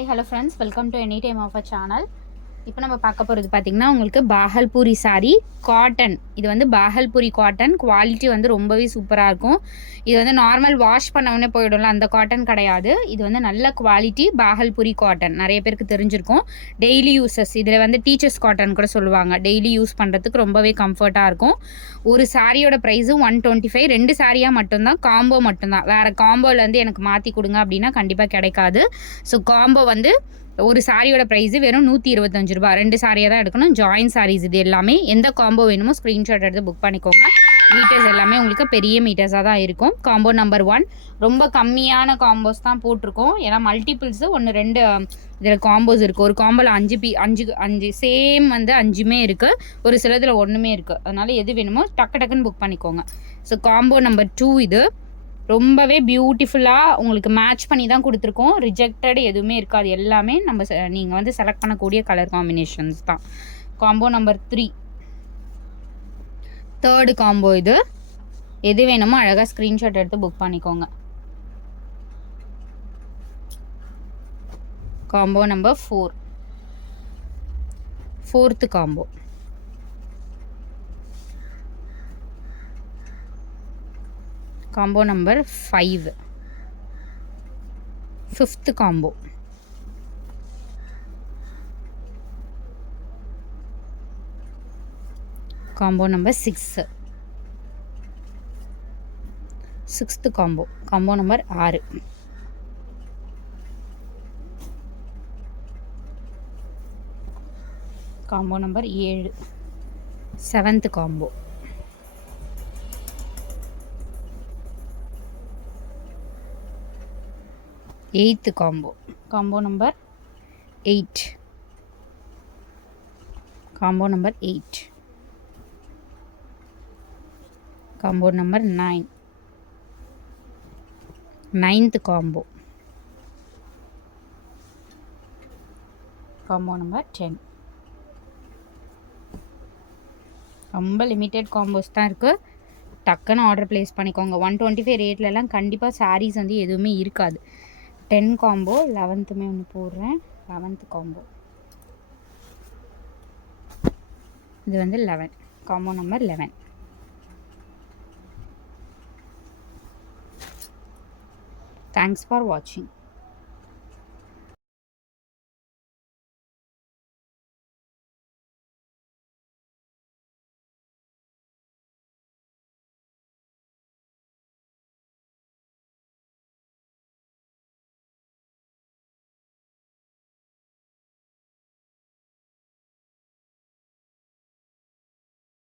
Hi hello friends, welcome to any time of a channel. இப்போ நம்ம பார்க்க போகிறது பார்த்திங்கன்னா உங்களுக்கு பாகல்பூரி சாரீ காட்டன். இது வந்து பாகல்பூரி காட்டன். குவாலிட்டி வந்து ரொம்பவே சூப்பராக இருக்கும். இது வந்து நார்மல் வாஷ் பண்ணவுடனே போயிடும்ல, அந்த காட்டன் கிடையாது. இது வந்து நல்ல குவாலிட்டி பாகல்பூரி காட்டன். நிறைய பேருக்கு தெரிஞ்சிருக்கும். டெய்லி யூஸஸ், இதில் வந்து டீச்சர்ஸ் காட்டன் கூட சொல்லுவாங்க. டெய்லி யூஸ் பண்ணுறதுக்கு ரொம்பவே கம்ஃபர்ட்டாக இருக்கும். ஒரு சாரியோட ப்ரைஸு 125. 2 சாரியாக மட்டும்தான், காம்போ மட்டும்தான். வேறு காம்போலேருந்து எனக்கு மாற்றி கொடுங்க அப்படின்னா கண்டிப்பாக கிடைக்காது. ஸோ காம்போ வந்து ஒரு சாரியோட ப்ரைஸு வெறும் 125 ரூபா. 2 சாரியாக தான் எடுக்கணும். ஜாயின் சாரீஸ் இது எல்லாமே. எந்த காம்போ வேணுமோ ஸ்க்ரீன்ஷாட் எடுத்து புக் பண்ணிக்கோங்க. மீட்டர்ஸ் எல்லாமே உங்களுக்கு பெரிய மீட்டர்ஸாக தான் இருக்கும். காம்போ நம்பர் 1 ரொம்ப கம்மியான காம்போஸ் தான் போட்டிருக்கோம். ஏன்னா மல்டிபிள்ஸு 1 2 இதில் காம்போஸ் இருக்குது. ஒரு காம்போவில் 5 சேம் வந்து 5மே இருக்குது. ஒரு சிலதில் 1மே இருக்குது. அதனால் எது வேணுமோ டக்குன்னு புக் பண்ணிக்கோங்க. ஸோ காம்போ நம்பர் 2 இது ரொம்பவே பியூட்டிஃபுல்லாக உங்களுக்கு மேட்ச் பண்ணி தான் கொடுத்துருக்கோம். ரிஜெக்டட் எதுவுமே இருக்காது. எல்லாமே நம்ம நீங்கள் வந்து செலக்ட் பண்ணக்கூடிய கலர் காம்பினேஷன்ஸ் தான். காம்போ நம்பர் 3 தேர்டு காம்போ இது. எது வேணுமோ அழகாக ஸ்க்ரீன்ஷாட் எடுத்து புக் பண்ணிக்கோங்க. Combo number 4 fourth combo. Combo number 5 fifth combo. Combo number 6 sixth combo. Combo number 6 combo number 7 seventh combo. Eighth combo. Combo number 8 combo number 8 combo number 9 ninth combo. Combo number 10. ரொம்ப limited combos தான் இருக்குது. டக்குன்னு order place பண்ணிக்கோங்க. 125 ரேட்லலாம் கண்டிப்பாக சாரீஸ் வந்து எதுவுமே இருக்காது. 10 combo. 11மே ஒன்று போடுறேன். 11th combo. இது வந்து 11 combo number 11. Thanks for watching.